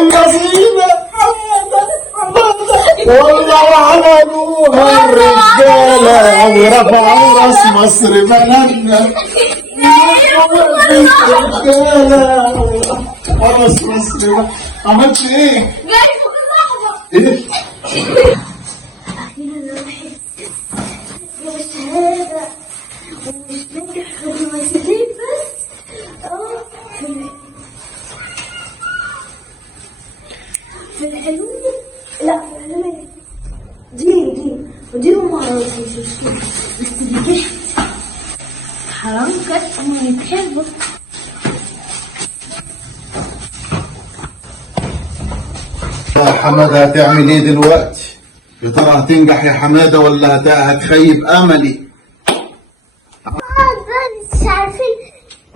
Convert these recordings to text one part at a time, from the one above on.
النصيبة والله عملوها الرجالة ورفعوا راس مصر بلدنا. راس مصر عملت ايه؟ جاي فوق اللحظة. ايه؟ الشهادة ومش ننجح في المسؤولين بس في الحلول. لا في الحلول دي ما اعرفش بس دي حرام كده هم يتحبوا. يا حمادة هتعمل ايه دلوقتي؟ يا ترى هتنجح يا حمادة ولا هتخيب املي؟ مش عارفين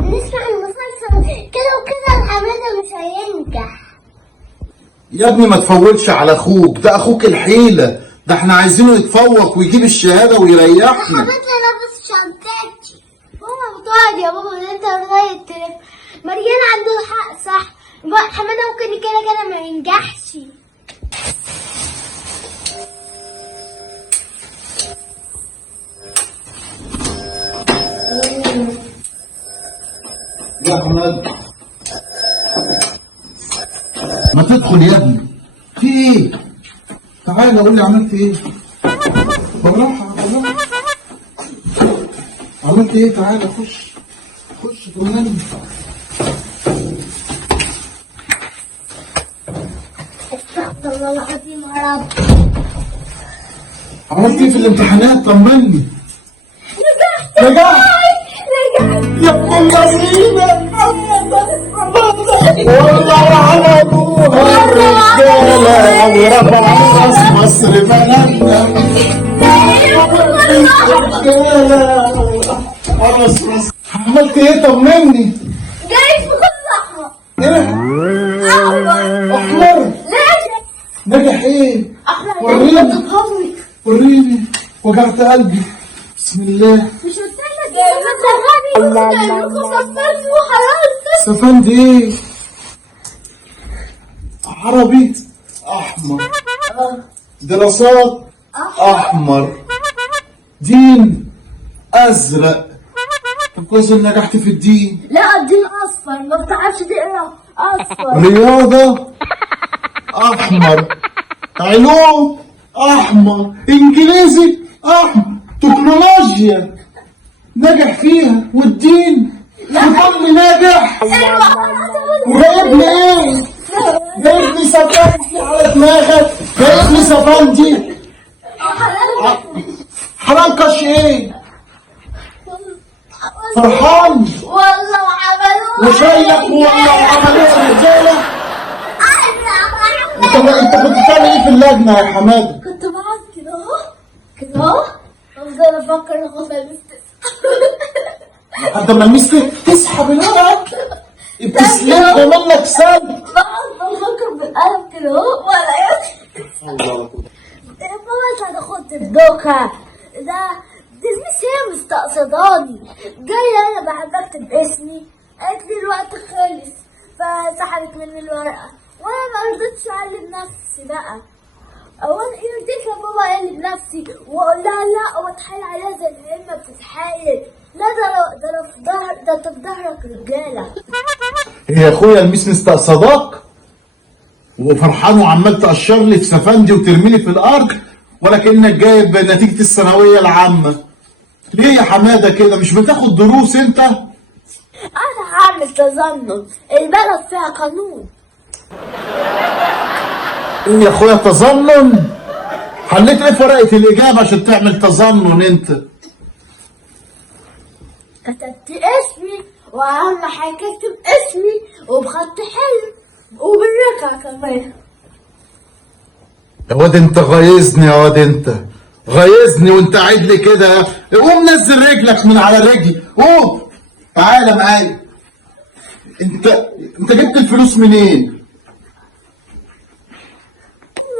نسمع المسلسل كده وكده حمادة مش هينجح. يا ابني ما تفولش على اخوك، ده اخوك الحيلة، ده احنا عايزينه يتفوق ويجيب الشهادة ويريحنا. حمادة لابس شنطتي. ماما بتقعد يا بابا ان انت لغاية التليفون. مريان عنده حق صح. حمادة ممكن كده ما ينجحش. يا حماد ما تدخل يا ابني، في ايه؟ تعالى قول لي عملت ايه؟ بالراحة بالراحة. عملت ايه؟ تعالى خش طمني. استغفر الله العظيم يا رب. عملت ايه في الامتحانات؟ طمني. نجحت يا ابن النصيبة والله عملوها الرجالة ورفعوا راس مصر بلدنا. راس مصر. عملت ايه؟ طمني. جاي في كل لحظة. ايه؟ أحمر. احمر. لا نجح ايه؟ أحمر. وريني وريني. وجعت قلبي. بسم الله. مش قلت لك جايب لكم صفات وحرام. سفند ايه؟ عربي احمر، دراسات احمر، دين ازرق. طب كويس انك نجحت في الدين. لا الدين اصفر ما بتعرفش تقرا. اصفر. رياضة احمر، علوم احمر، انجليزي احمر، تكنولوجيا نجح فيها، والدين كل ناجح. وجايب لي ايه؟ جايب لي سفندي على دماغك، جايب لي سفندي. حرنكش ايه؟ فرحان والله وعملوها. وشايلك والله وعملوها رجاله. انت كنت بتعمل ايه في اللجنه يا حماده؟ كنت بقعد كده اهو كده اهو افضل افكر لغايه ما لحد ما الميس تسحب الورق بتسلكها منك سلب. بقعد بفكر بالقلم كده اهو ولا ماما هتاخد الدوكة دي الميس هي مستقصداني. جاية انا بحب اكتب اسمي، قالت لي الوقت خلص فسحبت مني الورقة وانا ما رضيتش اعلم نفسي بقى. اولا يرضيك يا بابا اقلب نفسي واقول لها لا واتحايل عليها زي العلمة بتتحايل. لا ده انا في ظهر ده انت في ظهرك رجالة. يا اخويا الميس مستقصداك وفرحان وعمال تقشر لي في سفندي وترمي لي في الارض ولا كانك جايب نتيجه الثانويه العامه. ليه يا حماده كده؟ مش بتاخد دروس انت؟ انا هعمل تظنن، البلد فيها قانون. ايه يا اخويا تظنن؟ حليت ايه في ورقه الاجابه عشان تعمل تظنن انت؟ كتبت اسمي واهم حاجه اكتب اسمي وبخط حلو وبالرقعه كمان. يا واد انت غيظني، يا واد انت غيظني وانت قاعد لي كده. قوم نزل رجلك من على رجلي، قوم تعالى معايا. انت جبت الفلوس منين؟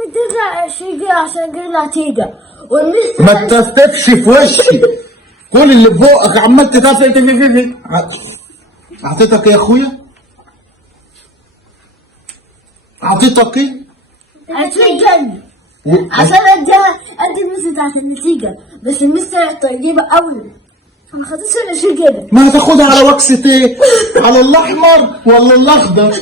مديتها 20 جنيه عشان اجيب نتيجه والمس ما تفتفش في وشي. كل اللي في بقك عمال تتفتف في اعطيتك يا اخويا. اعطيتك ايه؟ هتسجن عشان ادي الميس بتاعت النتيجة، بس الميس طلعت طيبة قوي ما خدتش ولا شيء كده. ما هتاخدها على وكسة ايه؟ على الاحمر ولا الاخضر؟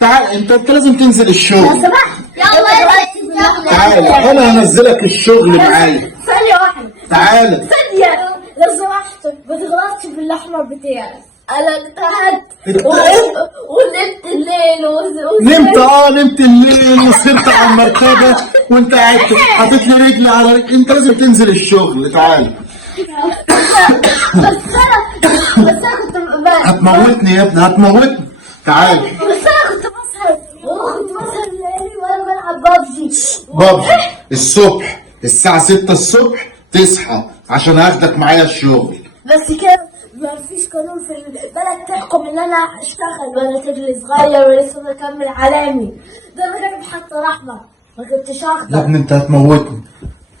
تعال انت لازم تنزل لو الشغل. سمحت يلا تعال انا هنزلك الشغل معايا. ثانية واحدة تعال. ثانية لو سمحت ما تغلطش في الأحمر بتاعي. أنا انتهت ونمت الليل نمت الليل وسهرت على المرتبة وانت قاعد حاطط لي رجلي على رجلي. انت لازم تنزل الشغل. تعال. بس أنا كنت هتموتني يا ابني هتموتني. تعال. بس أنا كنت بسهر الليل وأنا بلعب بابجي. بابا الصبح الساعة 6 الصبح تصحى عشان هاخدك معايا الشغل. بس كده ما فيش قانون في البلد تحكم ان انا اشتغل وانا طفل صغير ولسه بكمل علامي. ده من غير حتى رحمه ما كنتش يا اخضر. ابني انت هتموتني.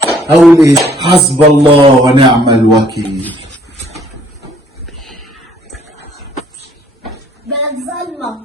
اقول ايه؟ حسب الله ونعم الوكيل. بلد ظلمه.